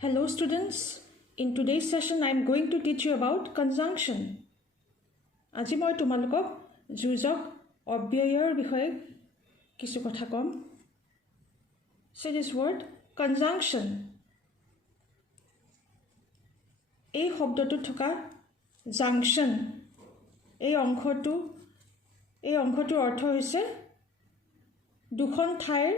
Hello students, in today's session I am going to teach you about conjunction. আজি মই তোমালোকক যোজক অব্যয়ৰ বিষয়ে কিছু কথা কম. Say this word conjunction. এই শব্দটো থকা junction এই অংশটোৰ অৰ্থ হৈছে দুখন ঠাইৰ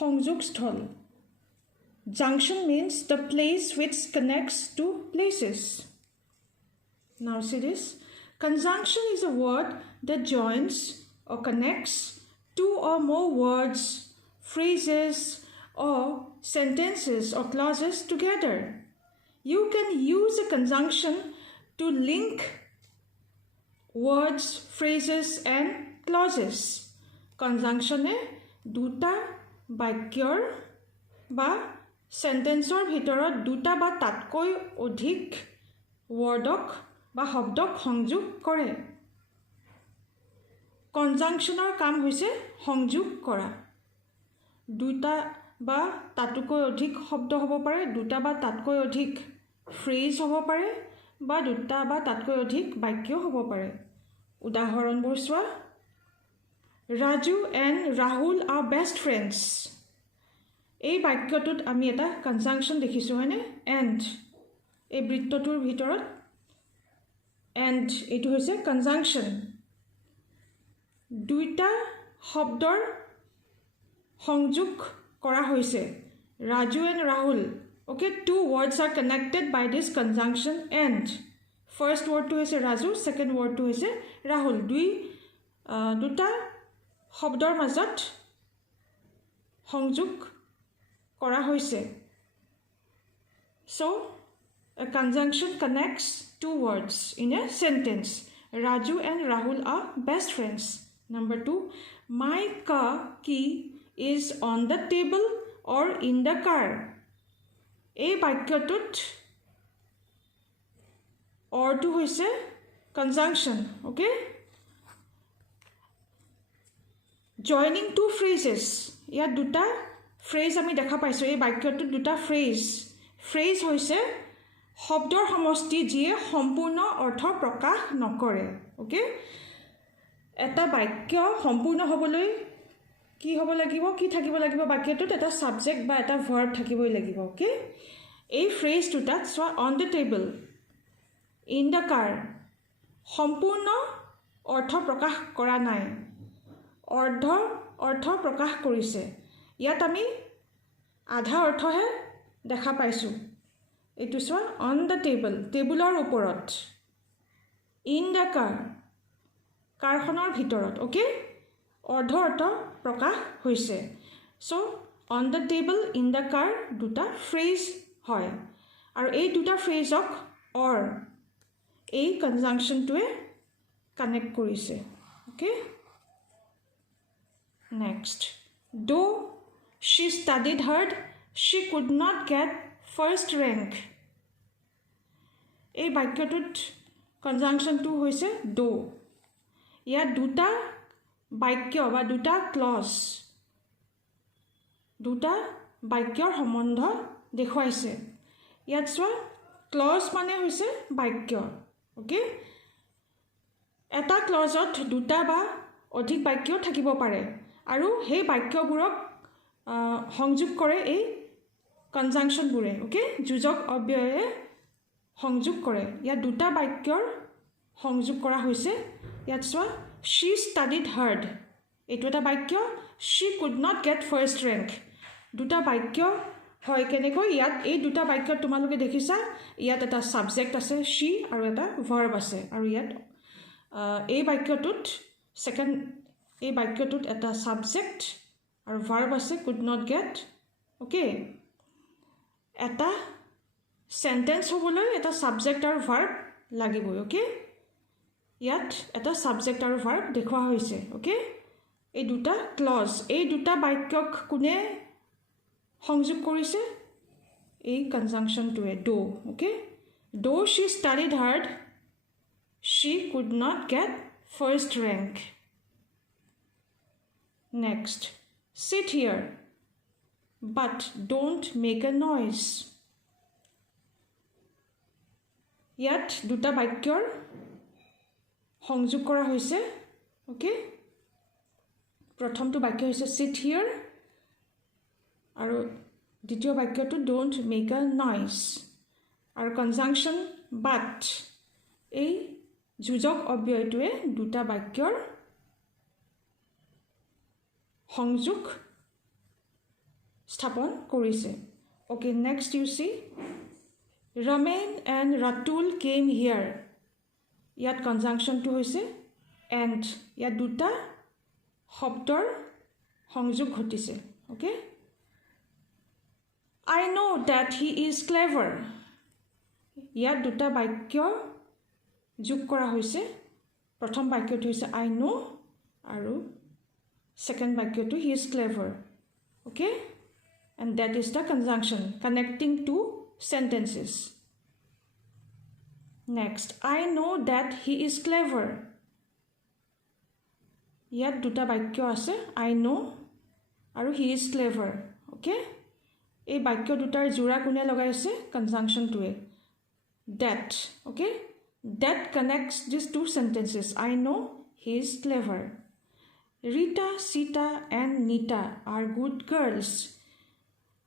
সংযোগস্থল. Junction means the place which connects two places. Now see this. Conjunction is a word that joins or connects two or more words, phrases, or sentences or clauses together. You can use a conjunction to link words, phrases, and clauses. Conjunction e duta বাক্যৰ বা সেন্টেন্সৰ ভিতৰত দুটা বা তাতকৈ অধিক ৱৰ্ডক বা শব্দক সংযোগ কৰে. কনজাংচনৰ কাম হৈছে সংযোগ কৰা. দুটা বা তাতকৈ অধিক শব্দ হ'ব পাৰে, দুটা বা তাতকৈ অধিক ফ্ৰেজ হ'ব পাৰে, বা দুটা বা তাতকৈ অধিক বাক্য হ'ব পাৰে. উদাহৰণবোৰ চোৱা. Raju and Rahul are best friends. এই বাক্যটোত আমি এটা কনজাংচন দেখিছোঁ হয়নে? এণ্ড এই বৃত্তটোৰ ভিতৰত এণ্ড এইটো হৈছে কনজাংচন. দুইটা শব্দৰ সংযোগ কৰা হৈছে. Raju and Rahul. Okay, two words are connected by this conjunction and. First wordটো হৈছে Raju, second wordটো হৈছে Rahul. দুটা শব্দৰ মাজত সংযোগ কৰা হৈছে. So, a conjunction connects two words in a sentence. Raju and Rahul are best friends. Number 2, my car key is on the table or in the car. এই বাক্যটোত অৰটো হৈছে conjunction. Okay? Joining two phrases. ইয়াত দুটা phrase আমি দেখা পাইছোঁ. এই বাক্যটোত দুটা phrase হৈছে শব্দৰ সমষ্টি যিয়ে সম্পূৰ্ণ অৰ্থ প্ৰকাশ নকৰে. অ'কে, এটা বাক্য সম্পূৰ্ণ হ'বলৈ কি হ'ব লাগিব, কি থাকিব লাগিব বাক্যটোত? এটা ছাবজেক্ট বা এটা ভাৰ্ব থাকিবই লাগিব. অ'কে, এই ফ্ৰেজ দুটাত চোৱা. On the table, in the car সম্পূৰ্ণ অৰ্থ প্ৰকাশ কৰা নাই, অৰ্থ প্ৰকাশ কৰিছে. ইয়াত আমি আধা অৰ্থহে দেখা পাইছোঁ. এইটো চোৱা. অন দ্য টেবল, টেবুলৰ ওপৰত. ইন দ্য কাৰ, কাৰখনৰ ভিতৰত. অ'কে, অৰ্ধ অৰ্থ প্ৰকাশ হৈছে. So' on the table, in the car দুটা ফ্ৰেজ হয়. আৰু এই দুটা ফ্ৰেজক এই কনজাংচনটোৱে কানেক্ট কৰিছে. Okay, next. Though she studied hard, she could not get first rank. এই বাক্যটোত কনজাংচনটো হৈছে though. ইয়াত দুটা বাক্য বা দুটা ক্লজ, দুটা বাক্যৰ সম্বন্ধ দেখুৱাইছে. ইয়াত চোৱা. ক্লজ মানে হৈছে বাক্য. অ'কে, এটা ক্লজত দুটা বা অধিক বাক্য থাকিব পাৰে আৰু সেই বাক্যবোৰক সংযোগ কৰে এই কনজাংচনবোৰে. অ'কে, যোজক অব্যয়ে সংযোগ কৰে. ইয়াত দুটা বাক্যৰ সংযোগ কৰা হৈছে. ইয়াত চোৱা. she studied hard, এইটো এটা বাক্য. she could not get first rank, দুটা বাক্য হয়. কেনেকৈ? ইয়াত এই দুটা বাক্যত তোমালোকে দেখিছা, ইয়াত এটা ছাবজেক্ট আছে she আৰু এটা ভাৰ্ব আছে. আৰু ইয়াত এই বাক্যটোত এটা ছাবজেক্ট আৰু ভাৰ্ব আছে, could not get. অ'কে, এটা চেণ্টেন্স হ'বলৈ এটা ছাবজেক্ট আৰু ভাৰ্ব লাগিবই. অ'কে, ইয়াত এটা ছাবজেক্ট আৰু ভাৰ্ব দেখুওৱা হৈছে. অ'কে, এই দুটা ক্লজ, এই দুটা বাক্যক কোনে সংযোগ কৰিছে? এই কনজাংচনটোৱে, do. Okay, though she studied hard, she could not get first rank. Next. Sit here, but don't make a noise. ইয়াত দুটা বাক্যৰ সংযোগ কৰা হৈছে ওকে প্ৰথমটো বাক্য হৈছে sit here আৰু দ্বিতীয় বাক্যটো don't make a noise আৰু conjunction but এই যোজক অব্যয়টোৱে দুটা বাক্যৰ সংযোগ স্থাপন কৰিছে okay next you see Ramen and Ratul came here ইয়াত কনজাংশনটো হৈছে and ইয়াত দুটা শব্দৰ সংযোগ ঘটিছে okay I know that he is clever ইয়াত দুটা বাক্য যোগ কৰা হৈছে প্ৰথম বাক্যটো হৈছে I know আৰু second বাক্যটো he is clever okay and that is the conjunction connecting two sentences next I know that he is clever ইয়াত দুটা বাক্য আছে I know আৰু he is clever okay এই বাক্য দুটাৰ জোৰা কোনে লগাইছে কনজাংশনটোৱে that okay that connects these two sentences I know he is clever Rita Sita and Nita are good girls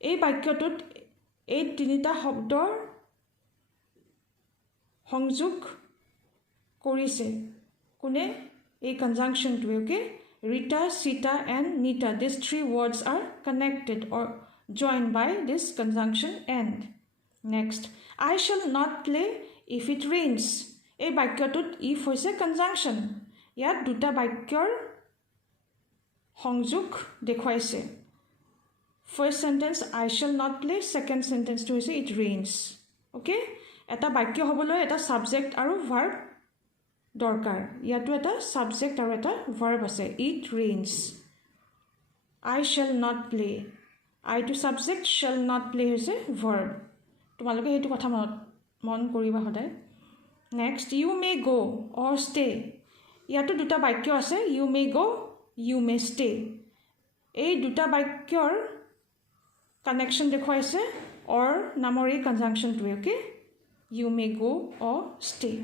এই বাক্যটোত এই তিনিটা শব্দৰ সংযোগ কৰিছে কোনে এই কনজাংশনটোৱে okay Rita Sita and Nita these three words are connected or joined by this conjunction and next I shall not play if it rains এই বাক্যটোত if হৈছে conjunction ইয়াত দুটা বাক্যৰ সংযোগ দেখুৱাইছে first sentence I shall not play second sentence to হৈছে it rains okay এটা বাক্য হ'বলৈ এটা subject আৰু verb দৰকাৰ ইয়াতো এটা subject আৰু এটা verb আছে it rains I shall not play I to subject shall not play হৈছে verb তোমালোকে এইটো কথা মন কৰিবা সদায় next you may go or stay ইয়াতো দুটা বাক্য আছে you may go you may stay এই দুটা বাক্যৰ connection দেখুৱাইছে or নামৰ এই conjunctionটোৱে okay you may go or stay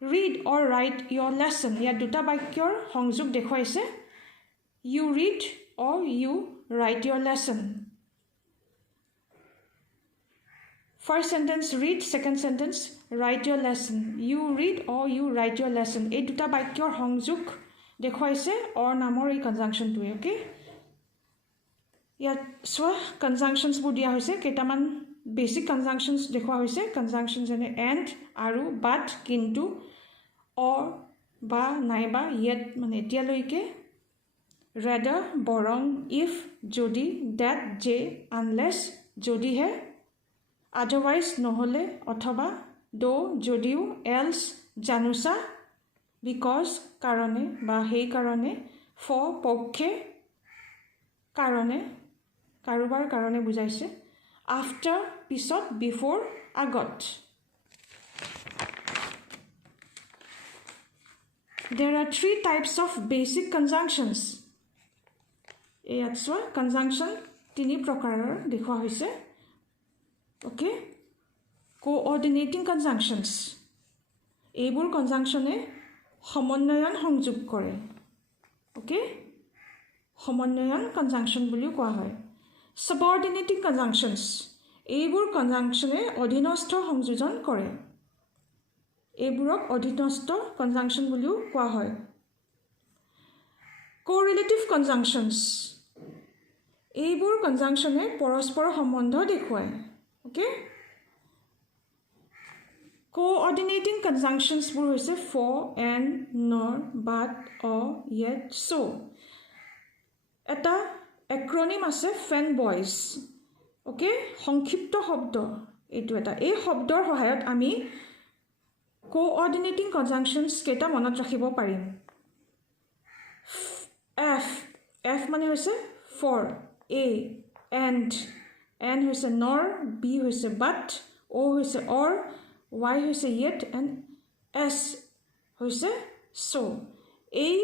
read or write your lesson ইয়াত দুটা বাক্যৰ সংযোগ দেখুৱাইছে you read or you write your lesson first sentence read second sentence write your lesson you read or you write your lesson এই দুটা বাক্যৰ সংযোগ দেখুৱাইছে or নামৰ এই conjunctionটোৱে okay ইয়াত সোৱা conjunctions বোৰ দিয়া হৈছে কেইটামান basic conjunctions দেখুৱা হৈছে conjunctions যেনে and আৰু but কিন্তু or বা নাইবা yet মানে এতিয়ালৈকে rather বৰং if যদি that যে unless যদিহে otherwise নহলে অথবা though যদিও else জানুচা because কাৰণে বা সেই কাৰণে for পক্ষে কাৰণে কাৰোবাৰ কাৰণে বুজাইছে after পিছত before আগত there are three types of basic conjunctions এইয়াত conjunction তিনি প্ৰকাৰৰ দেখুৱা হৈছে okay coordinating conjunctions এইবোৰ conjunctione সমন্বয়ন সংযোগ কৰে okay সমন্বয়ন conjunction বুলিও কোৱা হয় subordinating conjunctions এইবোৰ conjunctione অধীনস্থ সংযোজন কৰে এইবোৰক অধীনস্থ conjunction বুলিও কোৱা হয় correlative conjunctions এইবোৰ conjunctione পৰস্পৰ সম্বন্ধ দেখুৱায় okay coordinating conjunctions বোৰ হৈছে for and nor but or yet so এটা acronym আছে fanboys okay সংক্ষিপ্ত শব্দ এইটো এটা এই শব্দৰ সহায়ত আমি coordinating conjunctions কেটা মনত ৰাখিব পাৰিম f মানে হৈছে for a and হৈছে nor b হৈছে but o হৈছে or y হৈছে yet and s হৈছে so এই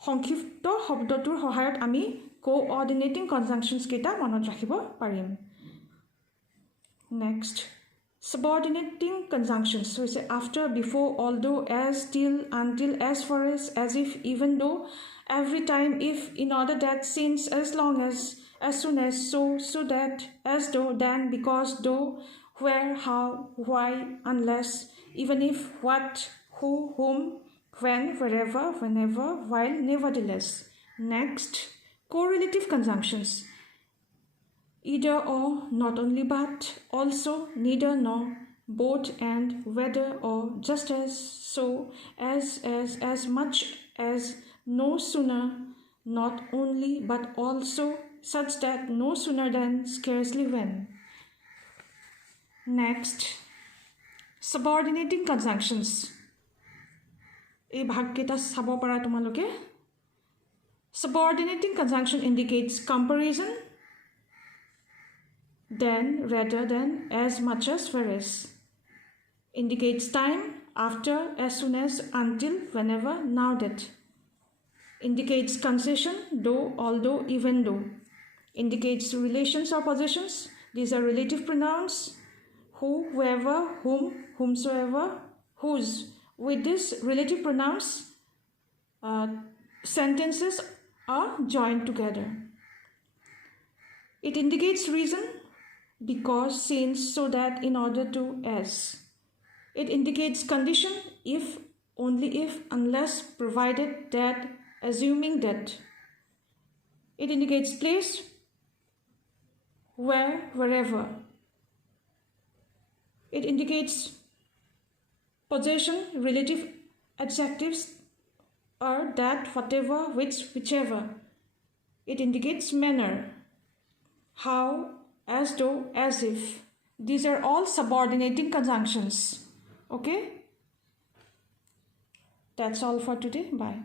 সংক্ষিপ্ত শব্দটোৰ সহায়ত আমি coordinating conjunctions কেটা মনত ৰাখিব পাৰিম next Subordinating conjunctions. So we say after, before, although, as, till, until, as far as if, even though, every time, if, in order that, since, as long as soon as, so that, as though, then, because, though, where, how, why, unless, even if, what, who, whom, when, wherever, whenever, while, nevertheless. Next, correlative conjunctions. Either or, not only but, also, neither nor, both and, whether or, just as, so, as much as, no sooner, not only but also, such that, no sooner than, scarcely when. Next, subordinating conjunctions. এই ভাগকেইটা চাব পাৰা তোমালোকে. Subordinating conjunction indicates comparison, then, rather than, as much as, whereas. Indicates time, after, as soon as, until, whenever, now that. Indicates concession, though, although, even though. Indicates relations or possessions. These are relative pronouns. Who, whoever, whom, whomsoever, whose. With this relative pronouns, sentences are joined together. It indicates reason, because, since, so that, in order to, as. It indicates condition, if, only if, unless, provided that, assuming that. It indicates place, where, wherever. It indicates possession, relative adjectives, or that, whatever, which, whichever. It indicates manner, how, as though, as if. These are all subordinating conjunctions. Okay? That's all for today. Bye.